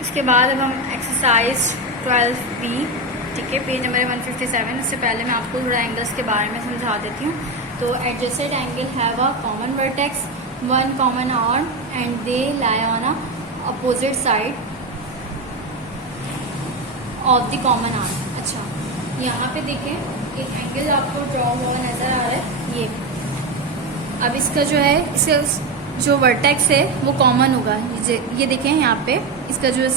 इसके बाद अब हम एक्सरसाइज 12B, ठीक है, पेज नंबर 157। उससे पहले मैं आपको थोड़ा एंगल्स के बारे में समझा देती हूँ। तो adjusted angle have a common vertex, one common arm and they lie on a opposite side of the common arm. अच्छा, यहाँ पे देखें एक एंगल आपको ड्रॉ हुआ नजर आ रहा है, ये। अब इसका जो है, इसका जो वर्टेक्स है वो कॉमन होगा। ये देखें यहाँ पे इसका जो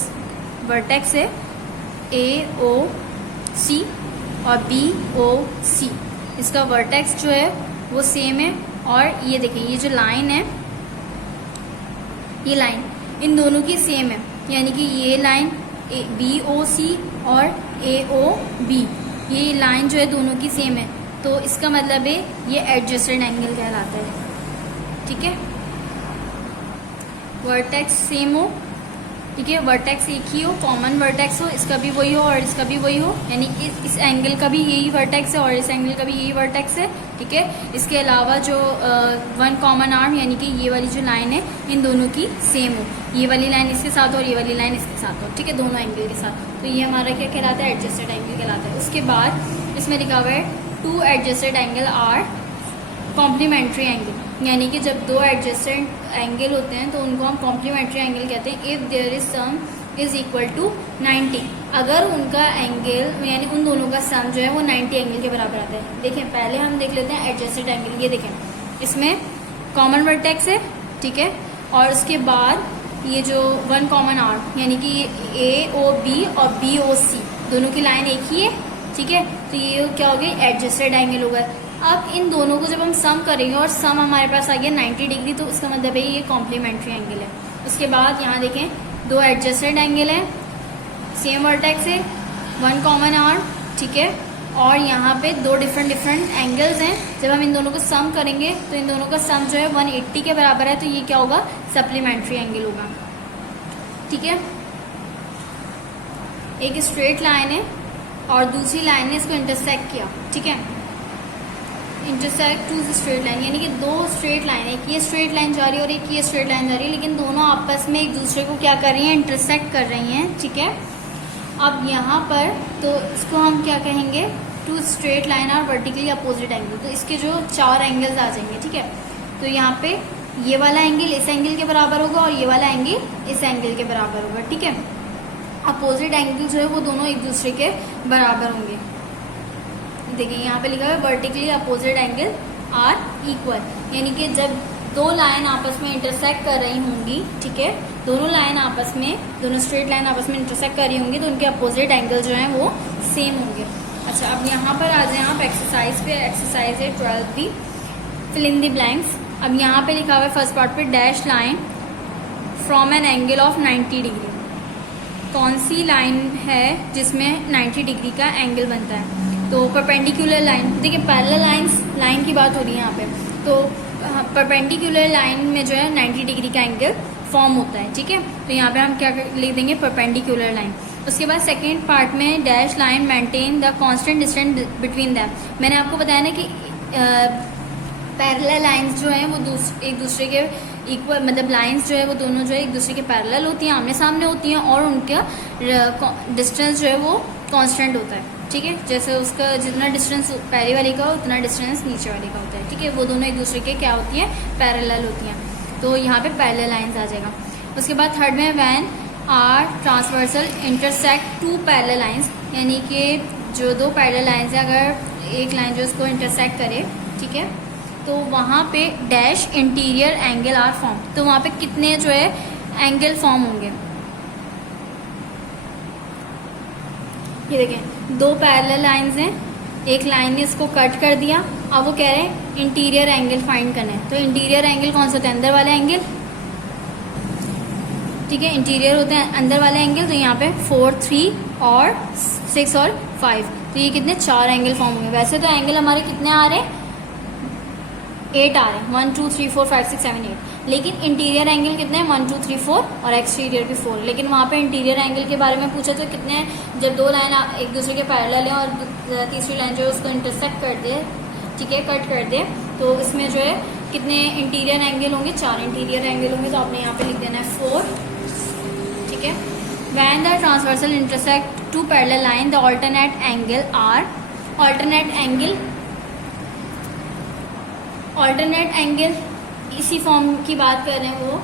वर्टेक्स है AOC और BOC, इसका वर्टेक्स जो है वो सेम है। और ये देखें ये जो लाइन है, ये लाइन इन दोनों की सेम है, यानी कि ये लाइन BOC और AOB, ये लाइन जो है दोनों की सेम है। तो इसका मतलब है ये एडजस्टेड एंगल कहलाता है, ठीक है। वर्टेक्स सेम हो, ठीक है, वर्टेक्स एक ही हो, कॉमन वर्टेक्स हो, इसका भी वही हो और इसका भी वही हो, यानी कि इस एंगल का भी यही वर्टेक्स है और इस एंगल का भी यही वर्टेक्स है, ठीक है। इसके अलावा जो वन कॉमन आर्म, यानी कि ये वाली जो लाइन है इन दोनों की सेम हो, ये वाली लाइन इसके साथ और ये वाली लाइन इसके साथ हो, ठीक है, दोनों एंगल के साथ। तो ये हमारा क्या कहलाता है, एडजस्टेड एंगल कहलाता है। उसके बाद इसमें लिखा हुआ है two adjusted angle are complementary angle, यानी कि जब दो एडजस्टेड एंगल होते हैं तो उनको हम कॉम्प्लीमेंट्री एंगल कहते हैं। If there is sum is equal to 90, अगर उनका एंगल यानी उन दोनों का सम जो है वो 90 एंगल के बराबर आता है। देखें पहले हम देख लेते हैं एडजस्टेड एंगल। ये देखें इसमें कॉमन वर्टेक्स है, ठीक है, और उसके बाद ये जो वन कॉमन आर्म, यानी कि AOB और BOC दोनों की लाइन एक ही है, ठीक है। तो ये क्या हो गई, एडजस्टेड एंगल होगा। अब इन दोनों को जब हम सम करेंगे और सम हमारे पास आ गया 90 डिग्री, तो उसका मतलब है ये कॉम्प्लीमेंट्री एंगल है। उसके बाद यहाँ देखें दो एडजस्टेड एंगल है, सेम वर्टेक्स है, वन कॉमन आर्म, ठीक है, और यहाँ पे दो डिफरेंट एंगल्स हैं। जब हम इन दोनों को सम करेंगे तो इन दोनों का सम जो है 180 के बराबर है, तो ये क्या होगा, सप्लीमेंट्री एंगल होगा, ठीक है। एक स्ट्रेट लाइन है और दूसरी लाइन ने इसको इंटरसेक्ट किया, ठीक है, इंटरसेक्ट टू स्ट्रेट लाइन, यानी कि दो स्ट्रेट लाइन है, एक ये स्ट्रेट लाइन जा रही है और एक ये स्ट्रेट लाइन जा रही है, लेकिन दोनों आपस में एक दूसरे को क्या कर रही हैं, इंटरसेक्ट कर रही हैं, ठीक है। अब यहाँ पर तो इसको हम क्या कहेंगे, टू स्ट्रेट लाइन और वर्टिकली अपोजिट एंगल, तो इसके जो चार एंगल्स आ जाएंगे, ठीक है। तो यहाँ पे ये वाला एंगल इस एंगल के बराबर होगा और ये वाला एंगल इस एंगल के बराबर होगा, ठीक है। अपोजिट एंगल जो है वो दोनों एक दूसरे के बराबर होंगे। देखिए यहाँ पे लिखा है vertically opposite angle are equal, यानी कि जब दो लाइन आपस में इंटरसेक्ट कर रही होंगी, ठीक है, दोनों लाइन आपस में, दोनों स्ट्रेट लाइन आपस में इंटरसेक्ट कर रही होंगी, तो उनके अपोजिट एंगल जो हैं वो सेम होंगे। अच्छा, अब यहाँ पर आ जाए आप एक्सरसाइज पे। एक्सरसाइज है 12B, fill in the blanks. अब यहाँ पे लिखा हुआ है फर्स्ट पार्ट पे dash line from an angle of 90 degree. कौन सी लाइन है जिसमें 90 डिग्री का एंगल बनता है? तो परपेंडिकुलर लाइन, देखिए पैरेलल लाइन की बात हो रही है यहाँ पे, तो परपेंडिकुलर लाइन में जो है 90 डिग्री का एंगल फॉर्म होता है, ठीक है। तो यहाँ पे हम क्या लिख देंगे, परपेंडिकुलर लाइन। उसके बाद सेकेंड पार्ट में dash line maintain the constant distance between them. मैंने आपको बताया ना कि पैरेलल लाइंस जो हैं वो एक दूसरे के इक्वल, मतलब लाइंस जो है वो दोनों जो है एक दूसरे के पैरेलल होती हैं, आमने सामने होती हैं, और उनका डिस्टेंस जो है वो कांस्टेंट होता है, ठीक है। जैसे उसका जितना डिस्टेंस पहले वाले का उतना डिस्टेंस नीचे वाले का होता है, ठीक है। वो दोनों एक दूसरे के क्या होती हैं, पैरेलल होती हैं। तो यहाँ पे पैरेलल लाइंस आ जाएगा। उसके बाद थर्ड में when are transversal intersect two parallel lines, यानी कि जो दो पैरेलल लाइंस है, अगर एक लाइन जो उसको इंटरसेक्ट करे, ठीक है, तो वहाँ पे dash interior angle are form. तो वहाँ पे कितने जो है एंगल फॉर्म होंगे, ये देखें दो पैरेलल लाइंस हैं, एक लाइन ने इसको कट कर दिया, अब वो कह रहे हैं इंटीरियर एंगल फाइंड करना है। तो इंटीरियर एंगल कौन सा होता है, अंदर वाला एंगल, ठीक है, इंटीरियर होते हैं अंदर वाले एंगल। तो यहाँ पे 4, 3 और 6 और 5, तो ये कितने, 4 एंगल फॉर्म होंगे। वैसे तो एंगल हमारे कितने आ रहे हैं, 8 आ रहे हैं, 1 2 3 4 5 6 7 8, लेकिन इंटीरियर एंगल कितने हैं, 1 2 3 4 और एक्सटीरियर भी 4। लेकिन वहाँ पे इंटीरियर एंगल के बारे में पूछा तो कितने हैं, जब दो लाइन एक दूसरे के पैरेलल हैं और तीसरी लाइन जो है उसको इंटरसेक्ट कर दे, ठीक है, कट कर दे, तो इसमें जो है कितने इंटीरियर एंगल होंगे, 4 इंटीरियर एंगल होंगे। तो आपने यहाँ पे लिख देना है 4, ठीक है। When the transversal intersect two parallel line the alternate angle इसी फॉर्म की बात कर रहे हैं वो,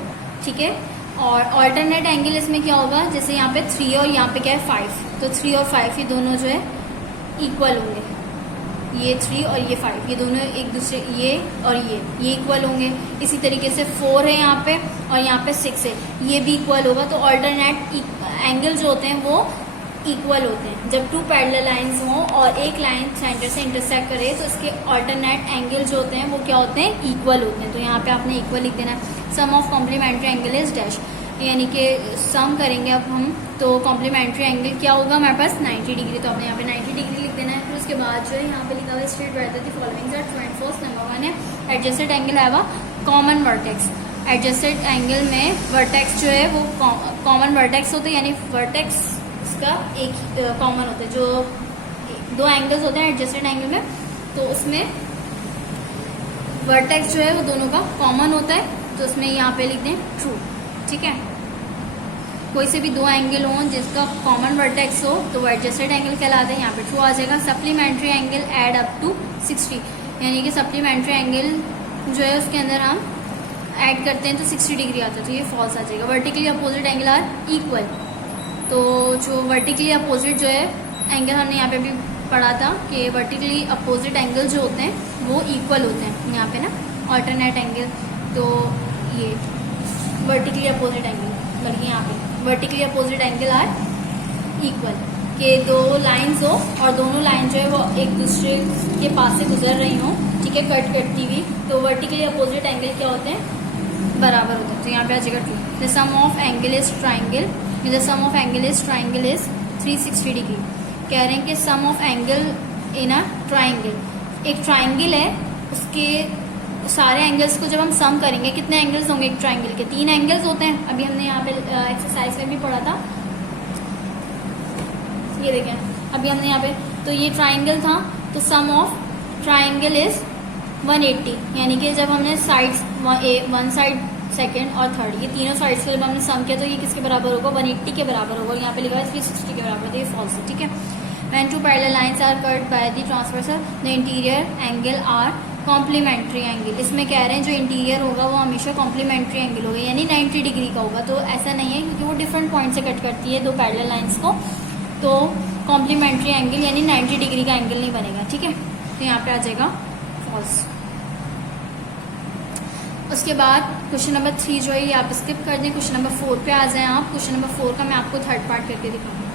ठीक है। और ऑल्टरनेट एंगल इसमें क्या होगा, जैसे यहाँ पे 3 और यहाँ पे क्या है 5, तो 3 और 5 ये दोनों जो है इक्वल होंगे, ये 3 और ये 5 ये दोनों एक दूसरे, ये और ये इक्वल होंगे। इसी तरीके से 4 है यहाँ पे और यहाँ पे 6 है, ये भी इक्वल होगा। तो ऑल्टरनेट एंगल जो होते हैं वो इक्वल होते हैं। जब 2 पैरेलल लाइंस हों और एक लाइन सेंटर से इंटरसेक्ट करे तो इसके ऑल्टरनेट एंगल जो होते हैं वो क्या होते हैं, इक्वल होते हैं। तो यहाँ पे आपने इक्वल लिख देना है। Sum of complementary angle is dash, यानी कि सम करेंगे अब हम, तो कॉम्प्लीमेंट्री एंगल क्या होगा हमारे पास 90 डिग्री। तो आपने यहाँ पे 90 डिग्री लिख देना है। फिर उसके बाद जो है यहाँ पे लिखा हुआ है state whether the following are true and false. Number 1 है एडजस्टेड एंगल है वा कॉमन वर्टेक्स। एडजस्टेड एंगल में वर्टेक्स जो है वो कॉमन वर्टेक्स होते हैं, यानी वर्टेक्स का एक कॉमन होता है। जो 2 एंगल्स होते हैं एडजस्टेड एंगल में, तो उसमें वर्टेक्स जो है वो दोनों का कॉमन होता है। तो उसमें यहाँ पे लिख दें ट्रू, ठीक है। कोई से भी 2 एंगल हों जिसका कॉमन वर्टेक्स हो तो वो एडजस्टेड एंगल कहलाते हैं, यहाँ पे ट्रू आ जाएगा। Supplementary angle add up to 60, यानी कि सप्लीमेंट्री एंगल जो है उसके अंदर हम ऐड करते हैं तो 60 डिग्री आता है, तो ये फॉल्स आ जाएगा। Vertically opposite angle are equal, तो जो वर्टिकली अपोजिट जो है एंगल हमने यहाँ पे भी पढ़ा था कि वर्टिकली अपोजिट एंगल जो होते हैं वो इक्वल होते हैं यहाँ पे ना, ऑल्टरनेट एंगल। तो ये वर्टिकली अपोजिट एंगल, बल्कि यहाँ पे vertically opposite angle are equal, के 2 लाइंस हो और दोनों लाइन जो है वो एक दूसरे के पास से गुजर रही हो, ठीक है, कट करती हुई, तो वर्टिकली अपोजिट एंगल क्या होते हैं, बराबर होते हैं। तो यहाँ पे आ जाएगा true. The sum of angle is triangle, the sum of angle is 360 degree. कह रहे हैं कि sum of angle in a triangle, एक ट्राइंगल है उसके सारे एंगल्स को जब हम सम करेंगे, कितने एंगल्स होंगे एक ट्राइंगल के, 3 एंगल्स होते हैं। अभी हमने यहाँ पे एक्सरसाइज में भी पढ़ा था, ये देखें अभी हमने यहाँ पे, तो ये ट्राइंगल था, तो सम ऑफ ट्राइंगल इज 180, यानी कि जब हमने साइड्स 1 साइड सेकेंड और थर्ड, ये तीनों साइड्स को जब हमने सम किया तो ये किसके बराबर होगा, 180 के बराबर होगा। यहाँ पे लिखा है 360 के बराबर, तो ये फॉल्स है, ठीक है। When 2 parallel lines are cut by the transversal the interior angle are complementary angle. इसमें कह रहे हैं जो इंटीरियर होगा वो हमेशा कॉम्प्लीमेंट्री एंगल होगा, यानी 90 डिग्री का होगा। तो ऐसा नहीं है क्योंकि वो डिफरेंट पॉइंट से कट करती है 2 पैरेलल लाइंस को, तो कॉम्प्लीमेंट्री एंगल यानी 90 डिग्री का एंगल नहीं बनेगा, ठीक है। तो यहाँ पे आ जाएगा फॉल्स। उसके बाद क्वेश्चन नंबर 3 जो है ये आप स्किप कर दें, क्वेश्चन नंबर 4 पे आ जाएं आप। क्वेश्चन नंबर 4 का मैं आपको थर्ड पार्ट करके दिखाऊंगी।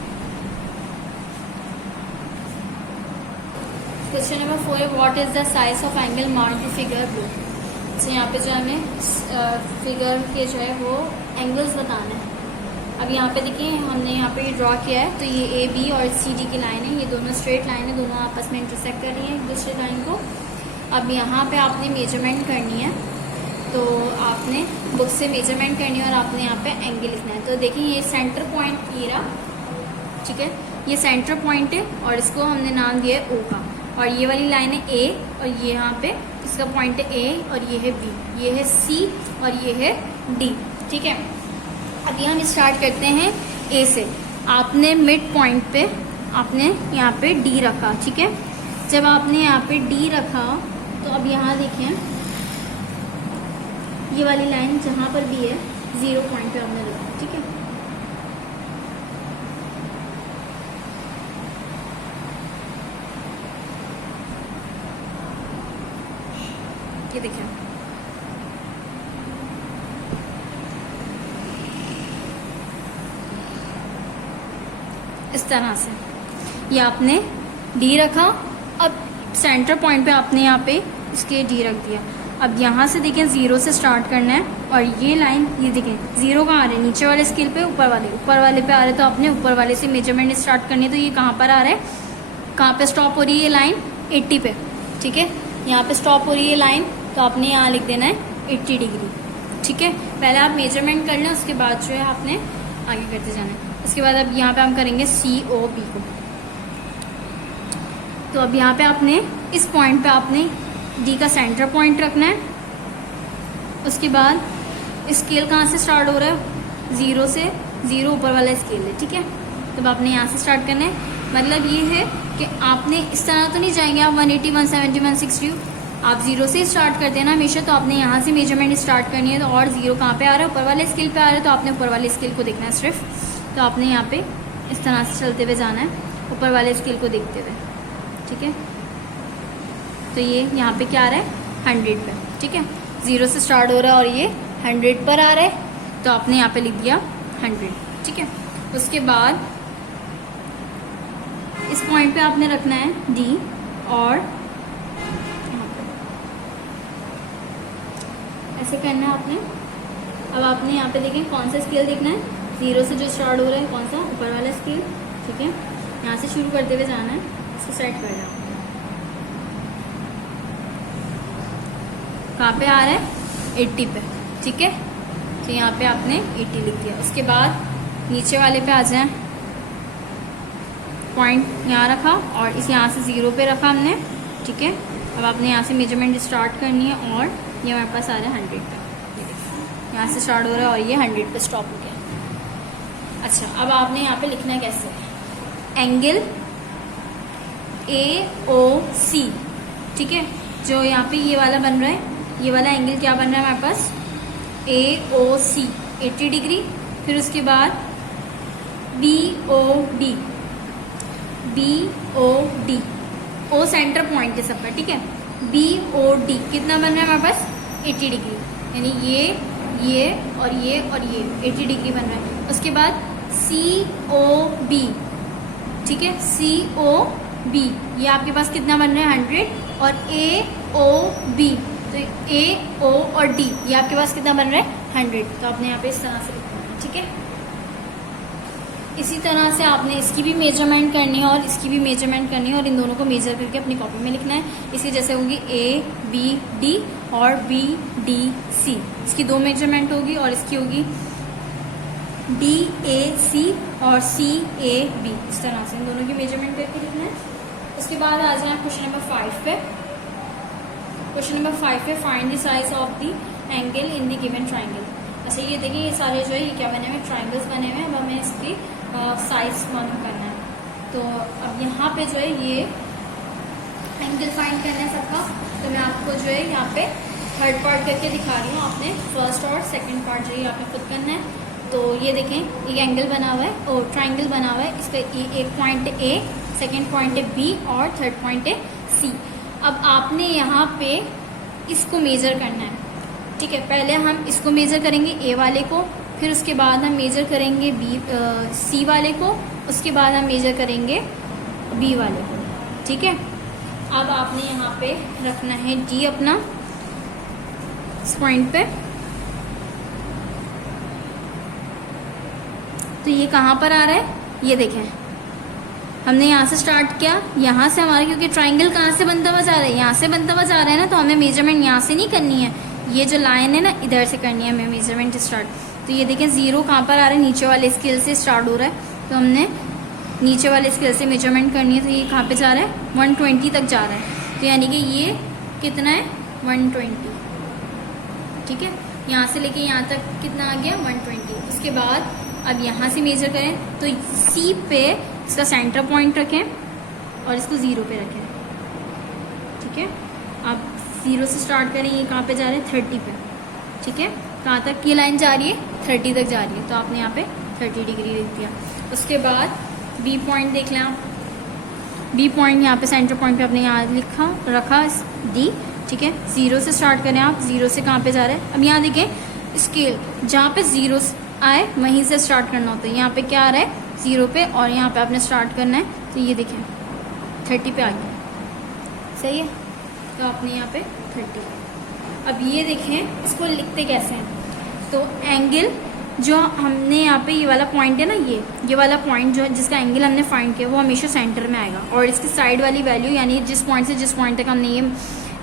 क्वेश्चन नंबर 4 है what is the size of angle mark the figure blow. तो यहाँ पे जो हमें फिगर के जो है वो एंगल्स बताना है। अब यहाँ पे देखिए हमने यहाँ पे ड्रॉ किया है, तो ये ए बी और सी डी की लाइन है, ये दोनों स्ट्रेट लाइन है, दोनों आपस में इंटरसेक्ट कर रही है एक दूसरे लाइन को। अब यहाँ पे आपने मेजरमेंट करनी है, तो आपने बुक से मेजरमेंट करनी है और आपने यहाँ पे एंगल लिखना है। तो देखिए ये सेंटर पॉइंट ये रहा, ठीक है, ये सेंटर पॉइंट है और इसको हमने नाम दिया है ओ का, और ये वाली लाइन है ए और ये यहाँ पे इसका पॉइंट है ए और ये है बी, ये है सी और ये है डी, ठीक है। अभी हम स्टार्ट करते हैं ए से। आपने मिड पॉइंट पे आपने यहाँ पे डी रखा, ठीक है। जब आपने यहाँ पे डी रखा तो अब यहाँ देखें ये वाली लाइन जहाँ पर भी है 0 पॉइंट पे हमने रखा, ठीक है। ये देखिए इस तरह से ये आपने डी रखा। अब सेंटर पॉइंट पे आपने यहाँ पे इसके डी रख दिया। अब यहाँ से देखें 0 से स्टार्ट करना है और ये लाइन ये देखें 0 कहाँ आ रहे हैं, नीचे वाले स्केल पे ऊपर वाले पे आ रहे हैं, तो आपने ऊपर वाले से मेजरमेंट स्टार्ट करनी है। तो ये कहाँ पर आ रहा है, कहाँ पे स्टॉप हो रही है ये लाइन 80 पे, ठीक है, यहाँ पे स्टॉप हो रही है लाइन, तो आपने यहाँ लिख देना है 80 डिग्री, ठीक है। पहले आप मेजरमेंट कर लें, उसके बाद जो है आपने आगे करते जाना है। उसके बाद अब यहाँ पे हम करेंगे COB को। तो अब यहाँ पे आपने इस पॉइंट पे आपने डी का सेंटर पॉइंट रखना है। उसके बाद स्केल कहाँ से स्टार्ट हो रहा है, 0 से 0 ऊपर वाला स्केल है, ठीक है। तब आपने यहाँ से स्टार्ट करना है, मतलब ये है कि आपने इस तरह तो नहीं जाएंगे आप 180, 170, 160, आप 0 से स्टार्ट करते हैं ना हमेशा, तो आपने यहाँ से मेजरमेंट स्टार्ट करनी है। तो और 0 कहाँ पे आ रहा है, ऊपर वाले स्केल पे आ रहा है, तो आपने ऊपर वाले स्केल को देखना है सिर्फ। तो आपने यहाँ पे इस तरह से चलते हुए जाना है ऊपर वाले स्केल को देखते हुए, ठीक है। तो ये यहाँ पे क्या आ रहा है 100 पे, ठीक है। 0 से स्टार्ट हो रहा है और ये 100 पर आ रहा है, तो आपने यहाँ पे लिख दिया 100, ठीक है। उसके बाद इस पॉइंट पे आपने रखना है D और ऐसे करना है आपने। अब आपने यहाँ पे देखें कौन सा स्केल देखना है, 0 से जो स्टार्ट हो रहा है कौन सा, ऊपर वाला स्केल, ठीक है। यहाँ से शुरू करते हुए जाना है, इसको सेट कर लेना। कहाँ पे आ रहा है 80 पे, ठीक है। तो यहाँ पे आपने 80 लिख दिया। उसके बाद नीचे वाले पे आ जाए, पॉइंट यहाँ रखा और इस यहाँ से 0 पे रखा हमने, ठीक है। अब आपने यहाँ से मेजरमेंट स्टार्ट करनी है और ये हमारे पास आ रहा है 100 पे, यहाँ से स्टार्ट हो रहा है और ये 100 पे स्टॉप हो गया। अच्छा, अब आपने यहाँ पे लिखना है कैसे, एंगल AOC, ठीक है। जो यहाँ पे ये वाला बन रहा है, ये वाला एंगल क्या बन रहा है हमारे पास, AOC 80 डिग्री। फिर उसके बाद BOD, O सेंटर पॉइंट है सबका, ठीक है। BOD कितना बन रहा है हमारे पास 80 डिग्री, यानी ये और ये 80 डिग्री बन रहा है। उसके बाद COB, ठीक है, COB ये आपके पास कितना बन रहा है 100, और AOB, तो AO और D ये आपके पास कितना बन रहा है 100। तो आपने यहाँ पे इस तरह से लिखना है, ठीक है। इसी तरह से आपने इसकी भी मेजरमेंट करनी है और इसकी भी मेजरमेंट करनी है और इन दोनों को मेजर करके अपनी कॉपी में लिखना है। इसकी जैसे होगी ABD और BDC, इसकी 2 मेजरमेंट होगी, और इसकी होगी DAC और CAB, इस तरह से इन दोनों की मेजरमेंट करके लिखना है। उसके बाद आ जाए क्वेश्चन नंबर 5 पे। क्वेश्चन नंबर 5 पे find the size of the angle in the given triangle. अच्छा, ये देखिए ये सारे जो है ये क्या बने हुए, ट्राइंगल्स बने हुए हैं। अब हमें इसकी साइज मालूम करना है। तो अब यहाँ पे जो है ये एंगल फाइंड करना है सबका। तो मैं आपको जो है यहाँ पे थर्ड पार्ट करके दिखा रही हूँ, आपने फर्स्ट और सेकंड पार्ट जो है आपने खुद करना है। तो ये देखें, एक एंगल बना हुआ है और ट्राइंगल बना हुआ है, इसका एक पॉइंट है A, सेकेंड पॉइंट है B और थर्ड पॉइंट है C। अब आपने यहाँ पे इसको मेजर करना है, ठीक है। पहले हम इसको मेजर करेंगे A वाले को, फिर उसके बाद हम मेजर करेंगे C वाले को, उसके बाद हम मेजर करेंगे B वाले को, ठीक है। अब आपने यहाँ पे रखना है D अपना इस पॉइंट पे। तो ये कहाँ पर आ रहा है, ये देखें, हमने यहाँ से स्टार्ट किया, यहाँ से हमारा क्योंकि ट्राइंगल कहाँ से बनता हुआ जा रहा है, यहाँ से बनता हुआ जा रहा है ना, तो हमें मेजरमेंट यहाँ से नहीं करनी है, ये जो लाइन है ना इधर से करनी है हमें मेजरमेंट स्टार्ट। तो ये देखें 0 कहाँ पर आ रहा है, नीचे वाले स्केल से स्टार्ट हो रहा है, तो हमने नीचे वाले स्केल से मेजरमेंट करनी है। तो ये कहाँ पे जा रहा है 120 तक जा रहा है, तो यानी कि ये कितना है 120, ठीक है। यहाँ से लेके यहाँ तक कितना आ गया 120। उसके बाद अब यहाँ से मेजर करें तो C पे इसका सेंटर पॉइंट रखें और इसको 0 पे रखें, ठीक है। आप 0 से स्टार्ट करें, ये कहाँ पे जा रहे हैं 30 पे, ठीक है। कहाँ तक ये लाइन जा रही है 30 तक जा रही है, तो आपने यहाँ पे 30 डिग्री लिख दिया। उसके बाद B पॉइंट देख लें आप, B पॉइंट यहाँ पे सेंटर पॉइंट पे आपने यहाँ लिखा रखा D, ठीक है। 0 से स्टार्ट करें आप, 0 से कहाँ पे जा रहे हैं, अब यहाँ देखें स्केल जहाँ पे 0 आए वहीं से स्टार्ट करना होता है। यहाँ पे क्या आ रहा है 0 पे और यहाँ पे आपने स्टार्ट करना है, तो ये देखें 30 पे आ गया, सही है। तो आपने यहाँ पे 30। अब ये देखें इसको लिखते कैसे हैं, तो एंगल जो हमने यहाँ पे ये वाला पॉइंट है ना, ये वाला पॉइंट जो जिसका एंगल हमने फाइंड किया वो हमेशा सेंटर में आएगा, और इसकी साइड वाली वैल्यू यानी जिस पॉइंट से जिस पॉइंट तक हमने ये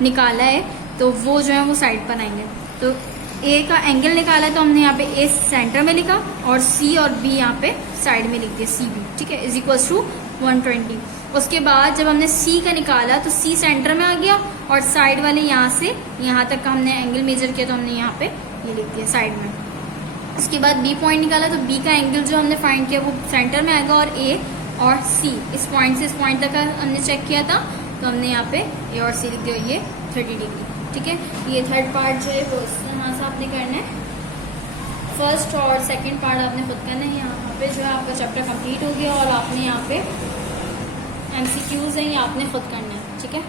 निकाला है तो वो जो है वो साइड पर आएंगे। तो A का एंगल निकाला है तो हमने यहाँ पे A सेंटर में लिखा और C और B यहाँ पे साइड में लिख दिया CB, ठीक है, इज इक्वल्स टू 120। उसके बाद जब हमने C का निकाला तो C सेंटर में आ गया और साइड वाले यहाँ से यहाँ तक का हमने एंगल मेजर किया तो हमने यहाँ पे ये लिख दिया साइड में। इसके बाद बी पॉइंट निकाला, तो बी का एंगल जो हमने फाइंड किया वो सेंटर में आएगा, और ए और सी इस पॉइंट से इस पॉइंट तक का हमने चेक किया था, तो हमने यहाँ पे ए और सी लिख दिया, ये 30 डिग्री। ठीक है, ये थर्ड पार्ट जो है वो यहाँ से आपने करना है, फर्स्ट और सेकंड पार्ट आपने खुद करना है। यहाँ पे जो है आपका चैप्टर कंप्लीट हो गया, और आपने यहाँ पे MCQs हैं, ये आपने खुद करना है। ठीक है।